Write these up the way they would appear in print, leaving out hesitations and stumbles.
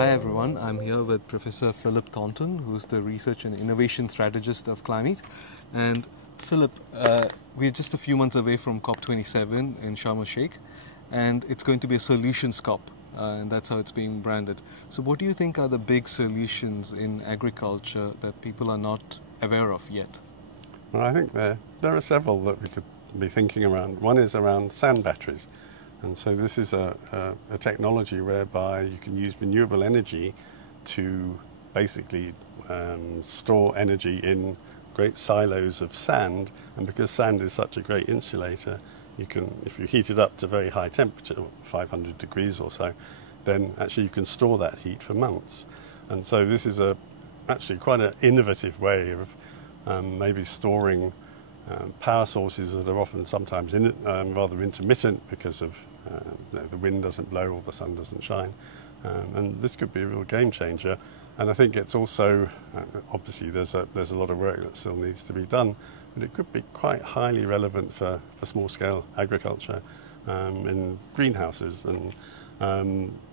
Hi everyone, I'm here with Professor Philip Thornton, who's the Research and Innovation Strategist of Clim-Eat. And Philip, we're just a few months away from COP27 in Sharm el-Sheikh, and it's going to be a solutions COP, and that's how it's being branded. So what do you think are the big solutions in agriculture that people are not aware of yet? Well, I think there are several that we could be thinking around. One is around sand batteries. And so this is a technology whereby you can use renewable energy to basically store energy in great silos of sand. And because sand is such a great insulator, you can, if you heat it up to very high temperature, 500 degrees or so, then actually you can store that heat for months. And so this is actually quite an innovative way of maybe storing power sources that are often sometimes rather intermittent because of the wind doesn't blow or the sun doesn't shine, and this could be a real game changer. And I think it's also obviously there's a lot of work that still needs to be done, but it could be quite highly relevant for small scale agriculture in greenhouses and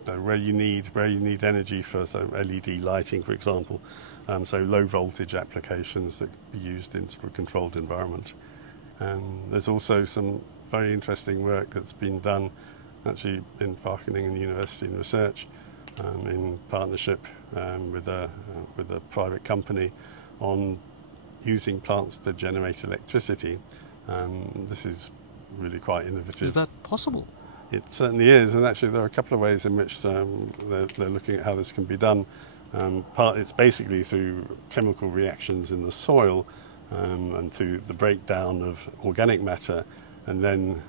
where you need energy for LED lighting, for example. So low voltage applications that can be used in sort of controlled environment. There's also some very interesting work that's been done actually in Parkening and University in research in partnership with a private company on using plants to generate electricity. This is really quite innovative. Is that possible? It certainly is, and actually there are a couple of ways in which they're looking at how this can be done. It's basically through chemical reactions in the soil and through the breakdown of organic matter, and then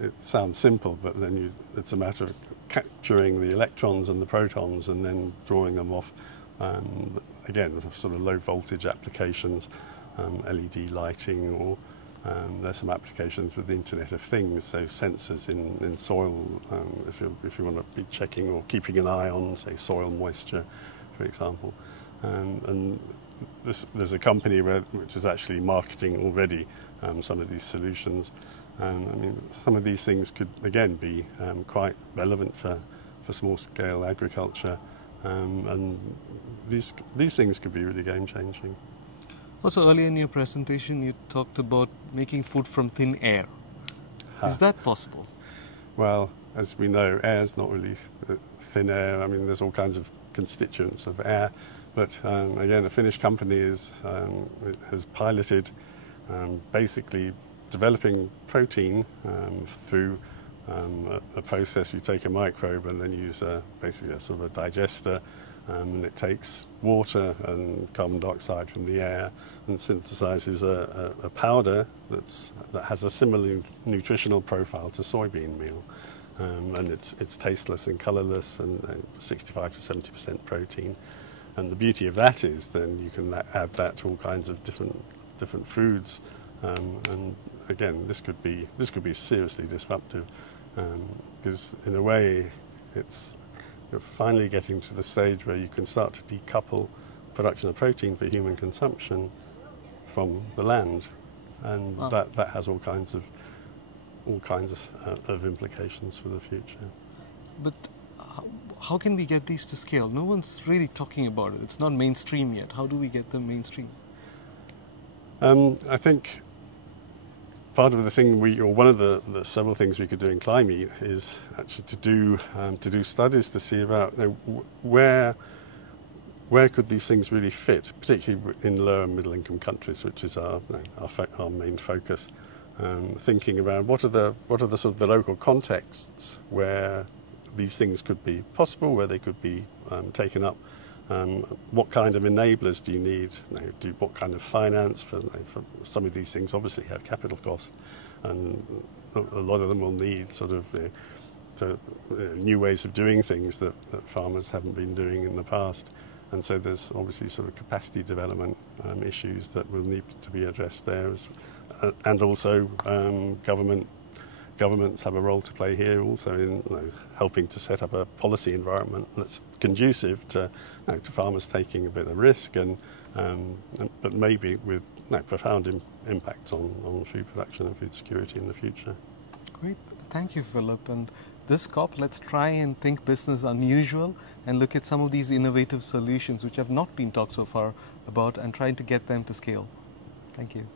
it sounds simple, but then it's a matter of capturing the electrons and the protons and then drawing them off, again, sort of low voltage applications, LED lighting, or there's some applications with the Internet of Things, so sensors in soil, if you want to be checking or keeping an eye on, say, soil moisture, for example. And there's a company which is actually marketing already some of these solutions. I mean, some of these things could again be quite relevant for small scale agriculture, and these things could be really game changing. Also, earlier in your presentation, you talked about making food from thin air. Is that possible? Well, as we know, air is not really thin air. I mean, there's all kinds of constituents of air, but again, a Finnish company has piloted basically developing protein through a process. You take a microbe and then use basically a sort of a digester, and it takes water and carbon dioxide from the air and synthesizes a powder that has a similar nutritional profile to soybean meal. And it's tasteless and colourless and 65 to 70% protein. And the beauty of that is then you can add that to all kinds of different foods. And again, this could be seriously disruptive, because in a way you're finally getting to the stage where you can start to decouple production of protein for human consumption from the land, and that has all kinds of implications for the future. But how can we get these to scale? No one's really talking about it. It's not mainstream yet. How do we get them mainstream? I think part of the thing one of the several things we could do in Clim-Eat is actually to do studies to see about where could these things really fit, particularly in lower and middle income countries, which is our main focus. Thinking around what are the sort of the local contexts where these things could be possible, where they could be taken up. What kind of enablers do you need? What kind of finance for some of these things? Obviously, have capital costs, and a lot of them will need sort of new ways of doing things that farmers haven't been doing in the past. And so there's obviously sort of capacity development issues that will need to be addressed there, and also governments have a role to play here also in helping to set up a policy environment that's conducive to farmers taking a bit of risk, but maybe with profound impacts on food production and food security in the future. Great. Thank you, Philip. And this COP, let's try and think business unusual and look at some of these innovative solutions which have not been talked so far about and trying to get them to scale. Thank you.